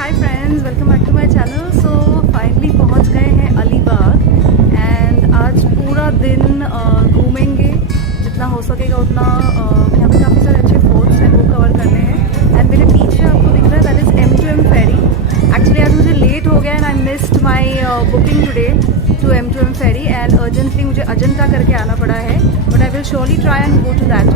Hi friends, welcome back to my channel. So finally पहुंच गए हैं अलीबाग एंड आज पूरा दिन घूमेंगे जितना हो सकेगा उतना। यहाँ पे काफ़ी सारे अच्छे फोर्ट्स हैं वो कवर करने हैं। एंड मेरे पीछे आपको दिख रहा है that is M2M Pheri. Actually आज मुझे लेट हो गया and I missed my booking today to M2M ferry and urgently मुझे अजंता करके आना पड़ा है, but I will surely try and go to that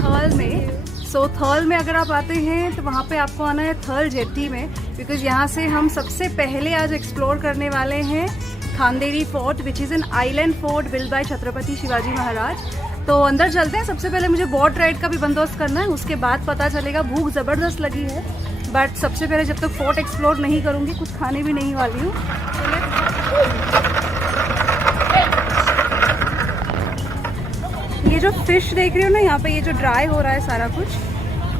थर्ल में। सो थर्ल में अगर आप आते हैं तो वहाँ पे आपको आना है थर्ल जेट्टी में, बिकॉज यहाँ से हम सबसे पहले आज एक्सप्लोर करने वाले हैं Khanderi fort which is an island fort build by Chhatrapati Shivaji Maharaj. तो अंदर चलते हैं। सबसे पहले मुझे बोट राइड का भी बंदोबस्त करना है, उसके बाद पता चलेगा। भूख ज़बरदस्त लगी है, बट सबसे पहले जब तक फोर्ट एक्सप्लोर नहीं करूँगी कुछ खाने भी नहीं वाली हूँ। ये जो फिश देख रही हो ना यहाँ पे, ये जो ड्राई हो रहा है सारा कुछ,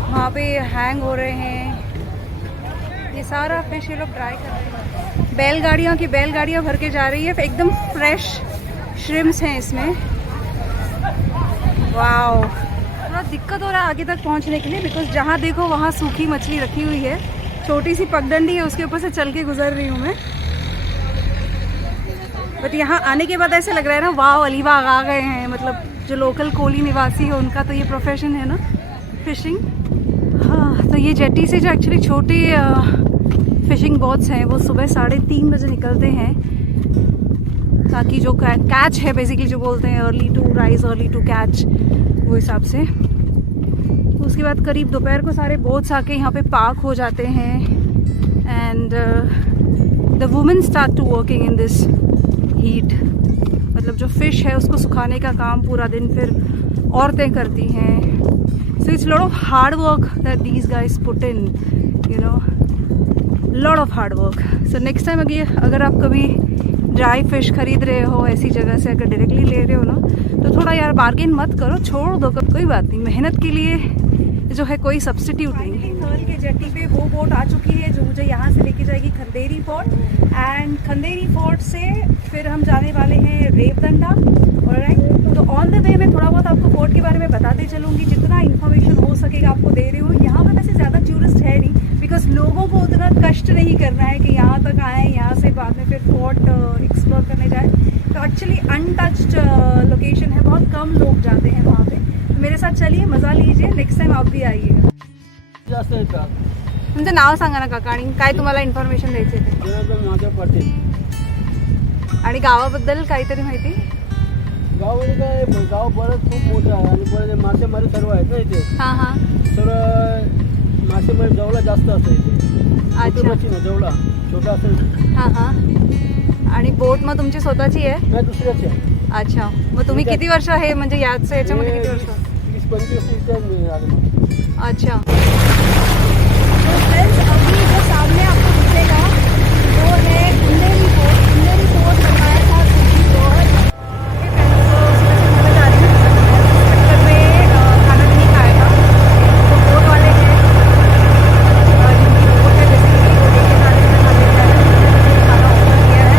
वहाँ पे हैंग हो रहे हैं ये सारा फिश, ये लोग ड्राई कर रहे हैं। बैलगाड़ियाँ की बैलगाड़ियाँ भर के जा रही है, एकदम फ्रेश श्रिम्स हैं इसमें। वाओ, थोड़ा दिक्कत हो रहा है आगे तक पहुँचने के लिए, बिकॉज जहाँ देखो वहाँ सूखी मछली रखी हुई है। छोटी सी पगडंडी है, उसके ऊपर से चल के गुजर रही हूँ मैं। बट यहाँ आने के बाद ऐसे लग रहा है ना, वाह अलीबाग आ गए हैं। मतलब जो लोकल कोली निवासी है उनका तो ये प्रोफेशन है ना, फिशिंग। हाँ, तो ये जेट्टी से जो एक्चुअली छोटे फिशिंग बोट्स हैं वो सुबह 3:30 बजे निकलते हैं, ताकि जो कैच है बेसिकली जो बोलते हैं early to rise early to catch, वो हिसाब से। उसके बाद करीब दोपहर को सारे बोट्स आके यहाँ पे पार्क हो जाते हैं and the women start to working in this heat. मतलब जो फिश है उसको सुखाने का काम पूरा दिन फिर औरतें करती हैं। So it's lot of hard work that these guys put in, you know, lot of hard work. So next time अगर आप कभी ड्राई फिश खरीद रहे हो ऐसी जगह से, अगर डायरेक्टली ले रहे हो ना, तो थोड़ा यार बार्गेन मत करो, छोड़ दो, कोई बात नहीं। मेहनत के लिए जो है कोई सब्स्टिट्यूट नहीं। थर्ल के जेट्टी पे वो बोट आ चुकी है जो मुझे यहाँ से लेके जाएगी Khanderi fort, and Khanderi fort से फिर हम जाने वाले हैं रेवदंडा। ऑलराइट, तो ऑन द वे में थोड़ा बहुत आपको फोर्ट के बारे में बताते चलूँगी, जितना इन्फॉर्मेशन हो सकेगा आपको दे रही हूँ। यहाँ पर वैसे ज़्यादा टूरिस्ट है नहीं, बिकॉज लोगों को उतना कष्ट नहीं करना है कि यहाँ तक आएँ, यहाँ से बाद में फिर फोर्ट एक्सप्लोर करने जाए। तो एक्चुअली अनटच्ड लोकेशन है, बहुत कम लोग जाते हैं वहाँ पे। तो मेरे साथ चलिए, मज़ा लीजिए, नेक्स्ट टाइम आप भी आइएगा। तुमचं नाव सांगा ना काका, आणि काय तुम्हाला इन्फॉर्मेशन द्यायचे ते, आणि गावाबद्दल काहीतरी माहिती। गावामध्ये काय, गाव बरंच खूप मोठं आहे आणि बरं मासेमारी सर्व आहेत ना इथे। हां हां, सर्व मासेमारी जवळा जास्त असतं इथे। अच्छा, मच्छी ना जवळा छोटा असेल। हां हां, आणि बोट मग तुमची स्वतःची आहे? नाही, दुसऱ्याची आहे। अच्छा, मग तुम्ही किती वर्ष आहे म्हणजे याच्यामध्ये किती वर्ष? 20-25 अच्छा। अभी जो सामने आपको दिखेगा वो है कुंदेरी फोर्ट। कुंदेरी फोर्ट बनवाया था सूखी फोर्ट। खाना भी नहीं खाया था, तो बोट वाले हैं जिनकी बोट है बेसिकली, वो लेके जा रहे हैं, खाना ऑर्डर किया है।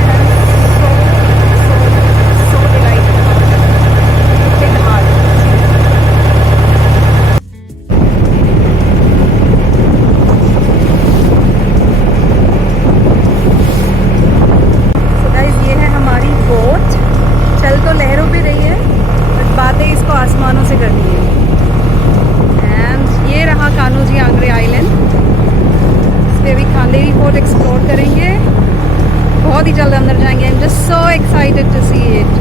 सो डिलाइटेड, हार्ड। आसमानों से करनी है। एंड ये रहा कान्होजी आंग्रे आइलैंड, इस पे भी खांदेरी फोर्ट एक्सप्लोर करेंगे। बहुत ही जल्द अंदर जाएंगे। I am just so excited to see it.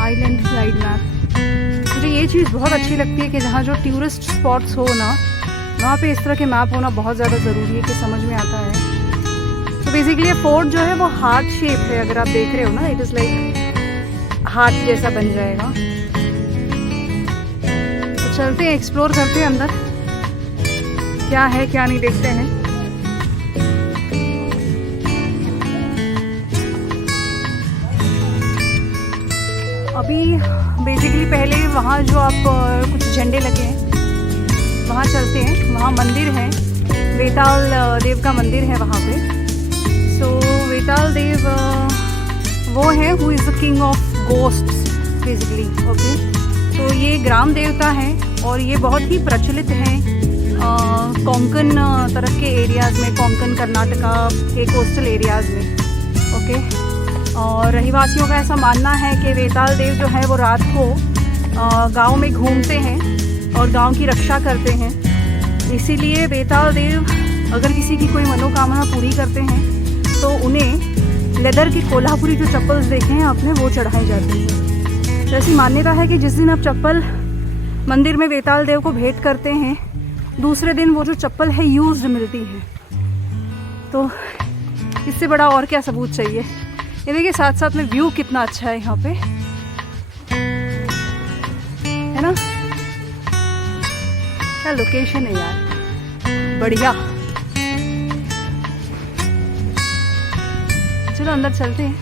Island guide map. मुझे ये चीज़ बहुत अच्छी लगती है कि जहाँ जो टूरिस्ट स्पॉट्स हो ना, वहाँ पे इस तरह के मैप होना बहुत ज़्यादा ज़रूरी है कि समझ में आता है। तो बेसिकली ये फोर्ट जो है वो हार्ट शेप है, अगर आप देख रहे हो ना, इट इज़ लाइक हार्ट जैसा बन जाएगा। तो चलते हैं, एक्सप्लोर करते हैं अंदर क्या है क्या नहीं, देखते हैं। अभी बेसिकली पहले वहाँ जो आप कुछ झंडे लगे हैं वहाँ चलते हैं। वहाँ मंदिर है, वेताल देव का मंदिर है वहाँ पे। सो वेताल देव वो है who is the king of ghosts basically. Okay, तो ये ग्राम देवता है और ये बहुत ही प्रचलित है कोंकण तरफ के एरियाज़ में, कोंकण कर्नाटका के कोस्टल एरियाज़ में। ओके, और रहवासियों का ऐसा मानना है कि वेताल देव जो है वो रात को गांव में घूमते हैं और गांव की रक्षा करते हैं। इसीलिए वेताल देव अगर किसी की कोई मनोकामना पूरी करते हैं तो उन्हें लेदर की कोल्हापुरी जो चप्पल्स देखे हैं आपने, वो चढ़ाई जाती है। तो ऐसी मान्यता है कि जिस दिन आप चप्पल मंदिर में वेताल देव को भेंट करते हैं, दूसरे दिन वो जो चप्पल है यूज्ड मिलती है। तो इससे बड़ा और क्या सबूत चाहिए। ये देखिए साथ साथ में व्यू कितना अच्छा है यहाँ पे, है ना। क्या लोकेशन है यार, बढ़िया। चलो अंदर चलते हैं।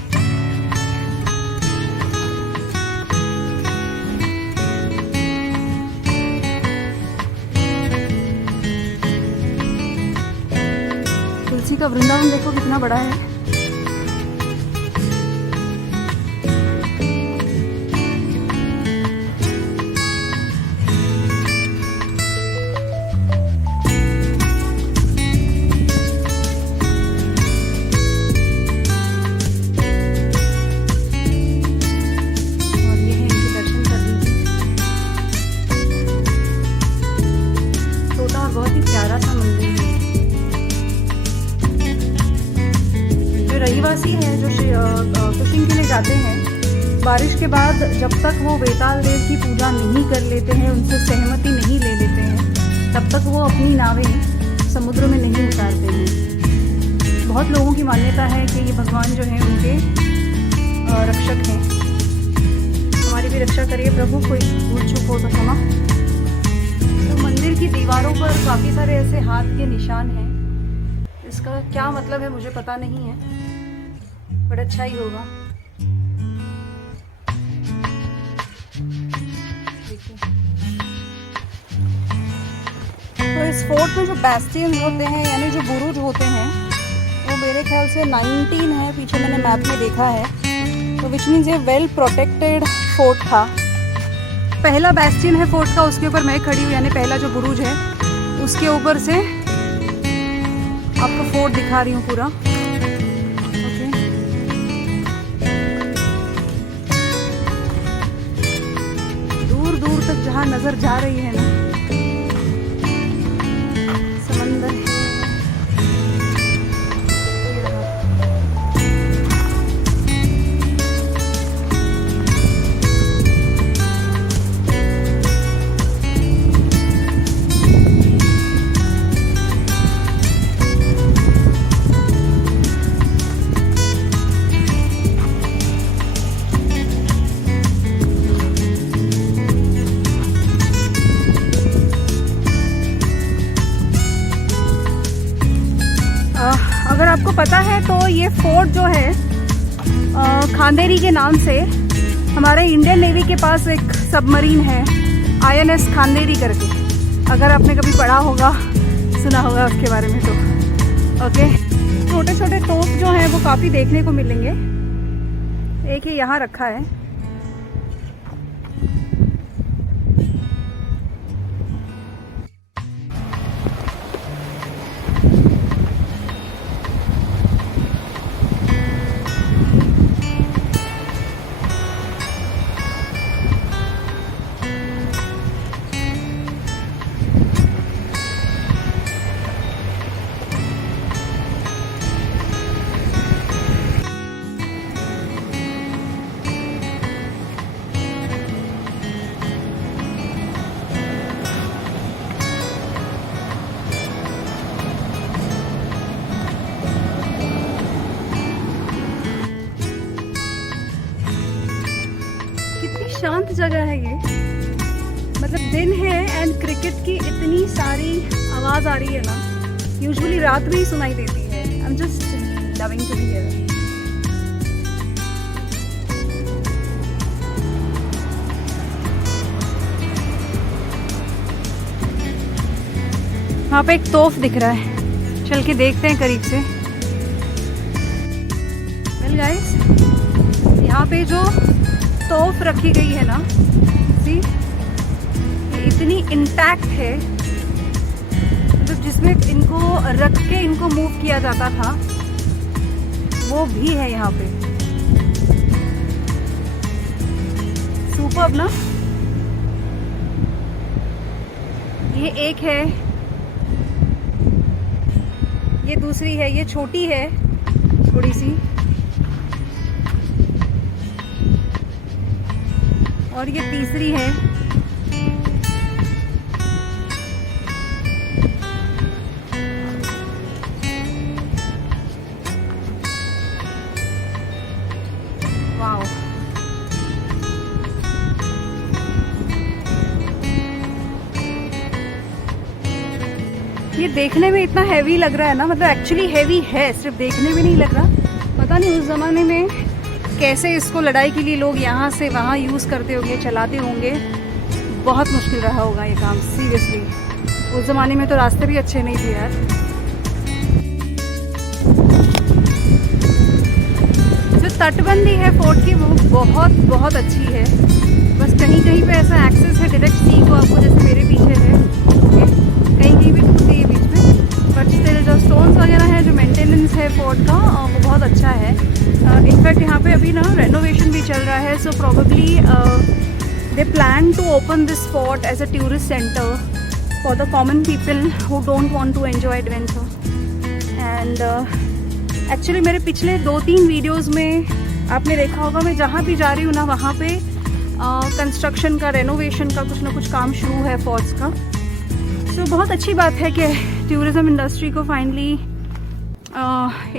तुलसी का वृंदावन देखो कितना बड़ा है। रहीवासी हैं जो फिशिंग के लिए जाते हैं, बारिश के बाद जब तक वो वेताल देव की पूजा नहीं कर लेते हैं, उनसे सहमति नहीं ले लेते हैं, तब तक वो अपनी नावें समुद्र में नहीं उतारते हैं। बहुत लोगों की मान्यता है कि ये भगवान जो हैं उनके रक्षक हैं। हमारी भी रक्षा करिए प्रभु, कोई भूल चूक हो तो क्षमा। तो मंदिर की दीवारों पर काफ़ी सारे ऐसे हाथ के निशान हैं। इसका क्या मतलब है मुझे पता नहीं है, बट अच्छा ही होगा। तो इस फोर्ट में जो बैस्टियंस होते हैं यानी जो बुरुज होते हैं वो मेरे ख्याल से 19 है, पीछे मैंने मैप में देखा है। तो विच मीन्स ये वेल प्रोटेक्टेड फोर्ट था। पहला बैस्टियन है फोर्ट का, उसके ऊपर मैं खड़ी हूँ, यानी पहला जो बुरुज है उसके ऊपर से आपको फोर्ट दिखा रही हूँ पूरा। ओके, दूर दूर तक जहाँ नजर जा रही है ना, समंदर है। अगर आपको पता है तो ये फोर्ट जो है खांदेरी के नाम से, हमारे इंडियन नेवी के पास एक सबमरीन है INS खांदेरी करके, अगर आपने कभी पढ़ा होगा, सुना होगा उसके बारे में तो। ओके, छोटे छोटे तोप जो हैं वो काफ़ी देखने को मिलेंगे। एक ही यहाँ रखा है। शांत जगह है ये, मतलब दिन है एंड क्रिकेट की इतनी सारी आवाज़ आ रही है ना, यूजुअली रात में ही सुनाई देती है। I am just loving to be here. वहाँ पे एक तोफ दिख रहा है, चल के देखते हैं करीब से। वेल गाइस, यहाँ पे जो तोफ रखी गई है ना, सी, ये इतनी इंटैक्ट है, मतलब जिसमें इनको रख के इनको मूव किया जाता था वो भी है यहाँ पे। सुपर्ब ना। ये एक है, ये दूसरी है, ये छोटी है थोड़ी सी, और ये तीसरी है। वाओ, ये देखने में इतना हैवी लग रहा है ना, मतलब एक्चुअली हैवी है, सिर्फ देखने में नहीं लग रहा। पता नहीं उस ज़माने में कैसे इसको लड़ाई के लिए लोग यहाँ से वहाँ यूज़ करते होंगे, चलाते होंगे। बहुत मुश्किल रहा होगा ये काम, सीरियसली। उस ज़माने में तो रास्ते भी अच्छे नहीं थे यार। जो तटबंदी है फोर्ट की वो बहुत बहुत अच्छी है। बस कहीं कहीं पे ऐसा एक्सेस है डायरेक्ट सी को, आपको जैसे मेरे पीछे है, कहीं कहीं भी टूट गई है बीच में, बट स्टिल जो स्टोन्स वगैरह है, जो मेंटेनेंस है फोर्ट का, वो बहुत अच्छा है। इनफैक्ट यहाँ पे अभी ना रेनोवेशन भी चल रहा है, so probably they plan to open this fort as a tourist centre for the common people who don't want to enjoy adventure. And actually मेरे पिछले 2-3 वीडियोज़ में आपने देखा होगा, मैं जहाँ भी जा रही हूँ ना वहाँ पे कंस्ट्रक्शन का, रेनोवेशन का कुछ ना कुछ काम शुरू है फोर्ट्स का। सो बहुत अच्छी बात है कि टूरिज़्म इंडस्ट्री को फाइनली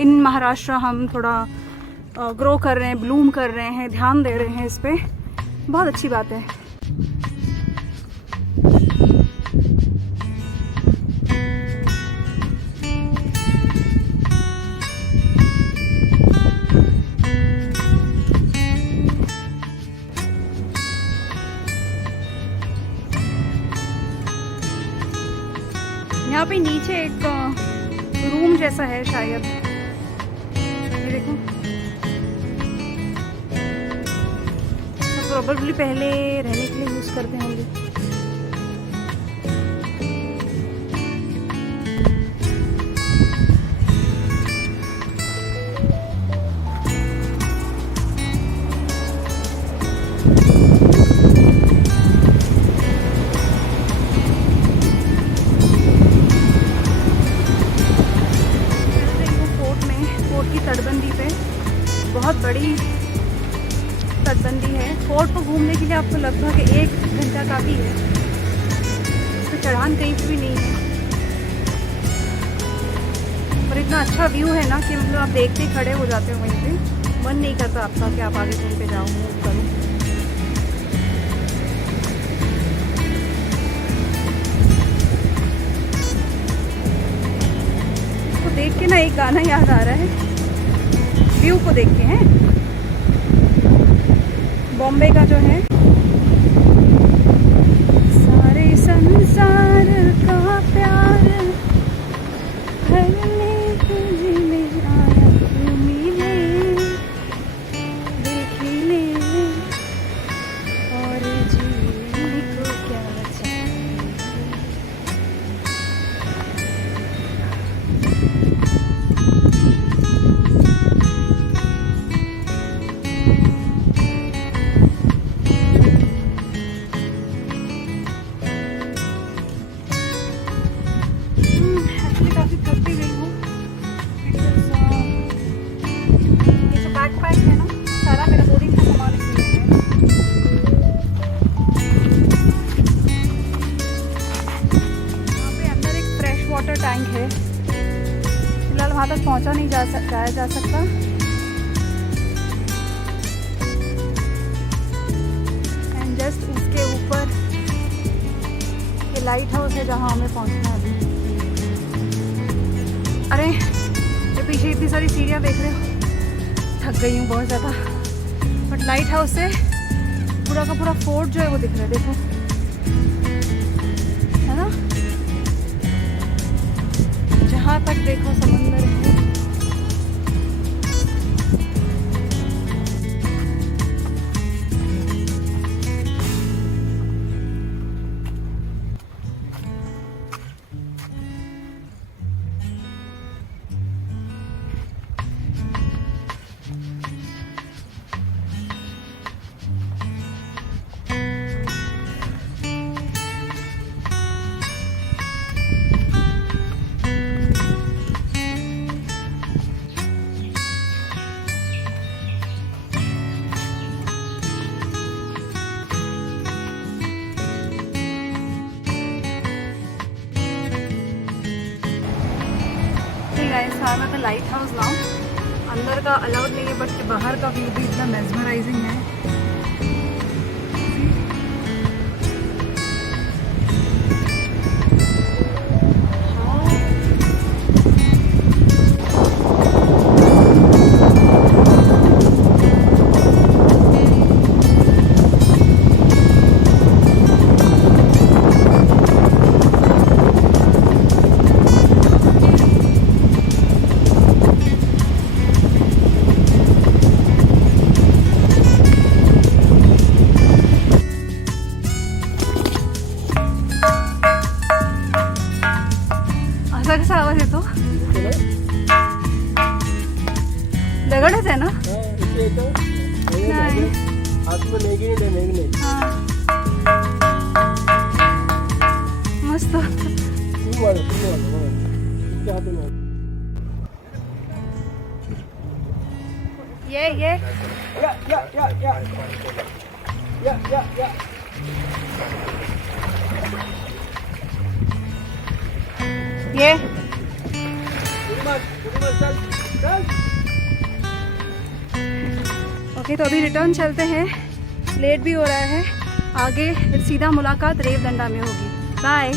इन महाराष्ट्र हम थोड़ा ग्रो कर रहे हैं, ब्लूम कर रहे हैं, ध्यान दे रहे हैं इस पे। बहुत अच्छी बात है। यहाँ पे नीचे एक रूम जैसा है शायद, ये देखो। तो प्रोबेबली पहले रहने के लिए यूज़ करते होंगे। तटबंदी पे बहुत बड़ी तटबंदी है। फोर्ट को घूमने के लिए आपको लगभग 1 घंटा काफ़ी है, इस पर चढ़ान कहीं भी नहीं है, पर इतना अच्छा व्यू है ना कि मतलब आप देखते ही खड़े हो जाते हो वहीं पे। मन नहीं करता आपका कि आप आगे कहीं पे जाओ, मूव करो। इसको देख के ना एक गाना याद आ रहा है, व्यू को देख के हैं, बॉम्बे का जो है, सारे संसार का प्यार भरने तुझे में आया, तू मिले दिल खिले और जीने को क्या चाहिए। काफ़ी थक भी गई हूँ। ये जो बैकपैक है ना, सारा मेरा 2 दिन का सामान इसमें है। यहाँ पे अंदर एक फ्रेश वाटर टैंक है, फिलहाल वहाँ तक पहुँचा नहीं जाया जा सकता। एंड जस्ट उसके ऊपर ये लाइट हाउस है जहाँ हमें पहुँचना है अभी। अरे ये पीछे इतनी सारी सीढ़ियाँ देख रहे हो, थक गई हूँ बहुत ज़्यादा, बट लाइट हाउस से पूरा का पूरा फोर्ट जो है वो दिख रहा है, देखो, है ना। वहाँ तक देखो समुंदर है। I'm at the lighthouse now. अंदर का अलाउड नहीं है, बट बाहर का व्यू भी इतना मेस्मराइजिंग है। असा कसा आवाज येतो? दगडच आहे ना? इथे येतं. नाही. आतमध्ये नेगणी. हा. मस्त. खूप वाढ. इथे आतून वाढ. ये या. ये चल. ओके, तो अभी रिटर्न चलते हैं, लेट भी हो रहा है। आगे फिर सीधा मुलाकात रेवदंडा में होगी। बाय।